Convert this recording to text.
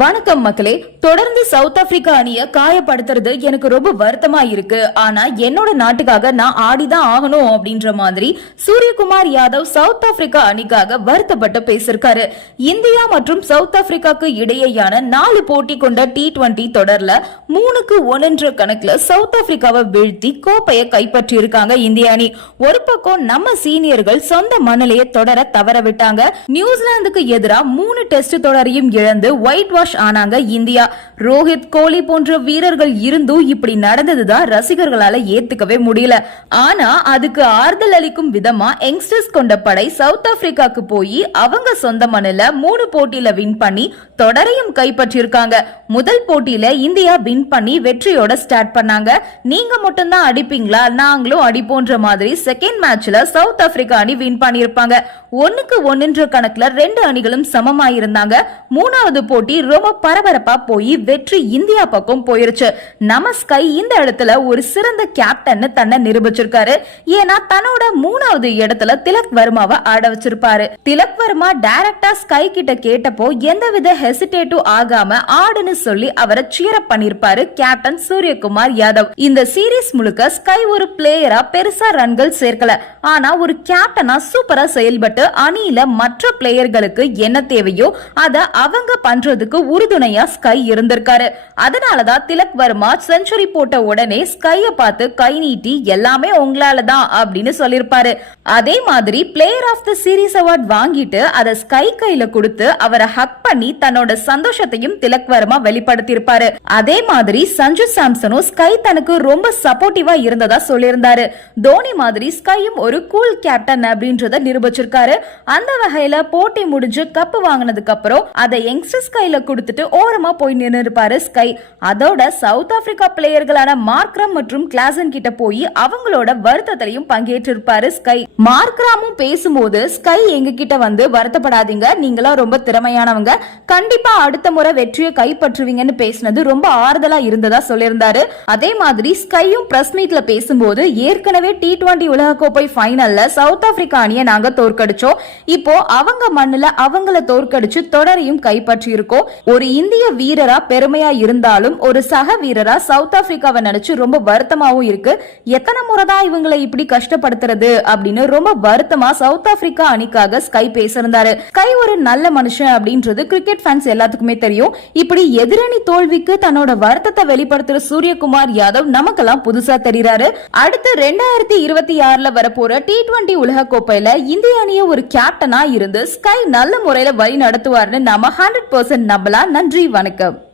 வணக்கம் மக்களே தொடர்ந்து சவுத் ஆப்பிரிக்கா அணிய காயப்படுத்துறது எனக்கு ரொம்ப வருத்தமா இருக்கு. ஆனா என்னோட நாட்டுக்காக நான் ஆடிதான் ஆகணும் அப்படின்ற மாதிரி சூரியகுமார் யாதவ் சவுத் ஆப்பிரிக்கா அணிக்காக வருத்தப்பட்டு பேசிருக்காரு இந்தியா மற்றும் சவுத் ஆப்பிரிக்காக்கு இடையேயான நாலு போட்டி கொண்ட டி டுவெண்டி தொடர்ல மூணுக்கு ஒன்னுன்ற கணக்குல சவுத் ஆப்பிரிக்காவை வீழ்த்தி கோப்பையை கைப்பற்றி இருக்காங்க இந்திய அணி. ஒரு பக்கம் நம்ம சீனியர்கள் சொந்த மண்ணிலேயே தொடர தவற விட்டாங்க நியூசிலாந்துக்கு எதிராக மூணு டெஸ்ட் தொடரையும் இழந்து ஒயிட் வாஷ் ஆனாங்க. இந்தியா ரோஹித் கோலி போன்ற வீரர்கள் இருந்தும் இப்படி நடந்ததுதான் ரசிகர்களால ஏத்துக்கவே முடியல. ஆனா அதுக்கு ஆறுதல் அளிக்கும் விதமா யங்ஸ்டர்ஸ் கொண்ட படை சவுத் ஆப்பிரிக்காக்கு போய் அவங்க சொந்த மண்ணில மூணு போட்டியில வின் பண்ணி தொடரையும் கைப்பற்றியிருக்காங்க. முதல் போட்டியில இந்தியா வின் பண்ணி வெற்றியோட ஸ்டார்ட் பண்ணாங்க. நீங்க மட்டும்தான் அடிப்பீங்களா? நாங்களும் அடிப்போன்ற மாதிரி செகண்ட் மேட்ச்ல சவுத் ஆப்பிரிக்கா அணி வின் பண்ணியிருப்பாங்க. ஒண்ணுக்கு ஒன்னுன்ற கணக்குல ரெண்டு அணிகளும் சமமாயிருந்தாங்க. மூணாவது போட்டி ரொம்ப பரபரப்பா போய் வெற்றி இந்தியா பக்கம் போயிருச்சு. நமஸ்கை இந்த இடத்துல ஒரு சிறந்த கேப்டன் தன்னை நிரூபிச்சிருக்காரு. ஏன்னா தன்னோட மூணாவது இடத்துல திலக் வர்மாவை ஆட வச்சிருப்பாரு. திலக் வர்மா டைரக்டா ஸ்கை கிட்ட கேட்டப்போ எந்தவித ஹெசிடேட்டும் ஆகாம ஆடுன்னு சொல்லி அவரை சீரப் பண்ணிருப்பாரு கேப்டன் சூரியகுமார் யாதவ். இந்த சீரீஸ் முழுக்க ஸ்கை ஒரு பிளேயரா பெருசா ரன்கள் சேர்க்கல. ஆனா ஒரு கேப்டனா சூப்பரா செயல்பட்டு அணியில மற்ற பிளேயர்களுக்கு என்ன தேவையோ அத அவங்க பண்றதுக்கு உறுதுணையா ஸ்கை இருந்திருக்காரு. அதனாலதான் திலக் வர்மா செஞ்சுரி போட்ட உடனே ஸ்கைய பார்த்து கை நீட்டி எல்லாமே உங்களால தான் அப்படின்னு சொல்லிருப்பாரு. அதே மாதிரி player of the series award வாங்கிட்டு அதை ஸ்கை கையில கொடுத்து அவரை ஹக் பண்ணி தன்னோட சந்தோஷத்தையும் திலக் வர்மா வெளிப்படுத்தியிருப்பாரு. அதே மாதிரி சஞ்சு சாம்சனும் ஸ்கை தனக்கு ரொம்ப சப்போர்ட்டிவா இருந்ததா சொல்லியிருந்தாரு. தோனி மாதிரி ஸ்கையும் ஒரு கூல் கேப்டன் அப்படின்றத நிரூபிச்சிருக்காரு. அந்த வகையில போட்டி முடிஞ்சு கப்பு வாங்கினதுக்கு அப்புறம் அதை யங்ஸ்டர்ஸ் கையில கொடுத்துட்டு ஓரமா போய் நின்று இருப்பாரு ஸ்கை அதோட சவுத் ஆப்பிரிக்கா பிளேயர்களான மார்க்ரம் மற்றும் கிளாசன் கிட்ட போய் அவங்களோட வருத்தத்திலையும் பங்கேற்றிருப்பாரு ஸ்கை மார்க்ராமும் பேசும்போது ஸ்கை எங்க கிட்ட வந்து வருத்தப்படாதீங்க நீங்களாம் ரொம்ப திறமையானவங்க. கண்டிப்பா அடுத்த முறை வெற்றியை கைப்பற்றுவீங்கன்னு பேசினது ரொம்ப ஆறுதலா இருந்ததா சொல்லியிருந்தாரு. அதே மாதிரி ஸ்கையும் பிரஸ் மீட்ல பேசும்போது ஏற்கனவே டி டுவெண்டி உலகக்கோப்பை ஃபைனல்ல சவுத் ஆப்பிரிக்கா அணியை நாங்க தோற்கடிச்சோம். இப்போ அவங்க மண்ணுல அவங்கள தோற்கடிச்சு தொடரையும் கைப்பற்றி இருக்கோம் ஒரு இந்திய வீரரா பெருமையா இருந்தாலும் ஒரு சக வீரரா சவுத் ஆப்பிரிக்காவை நினைச்சு ரொம்ப வருத்தமாவும் இருக்கு. எத்தனை முறை தான் இவங்களை இப்படி கஷ்டப்படுத்துறது அப்படின்னு ரொம்ப வருத்தமா சவுத் ஆப்பிரிக்கா அணிக்காக ஸ்கை பேசியிருந்தாரு. ஸ்கை ஒரு நல்ல மனுஷன் அப்படின்றது கிரிக்கெட் ஃபேன்ஸ் எல்லாத்துக்குமே தெரியும். இப்படி எதிரணி தோல்விக்கு தன்னோட வருத்தத்தை வெளிப்படுத்துற சூரியகுமார் யாதவ் நமக்கெல்லாம் புதுசா தெரிகிறாரு அடுத்து ரெண்டாயிரத்தி இருபத்தி ஆறுல வரப்போற டி டுவெண்டி உலக கோப்பையில இந்திய அணியை ஒரு கேப்டனா இருந்து ஸ்கை நல்ல முறையில வழி நடத்துவார்னு நாம ஹண்ட்ரட் பர்சன்ட் நம்பலாம் நன்றி வணக்கம்.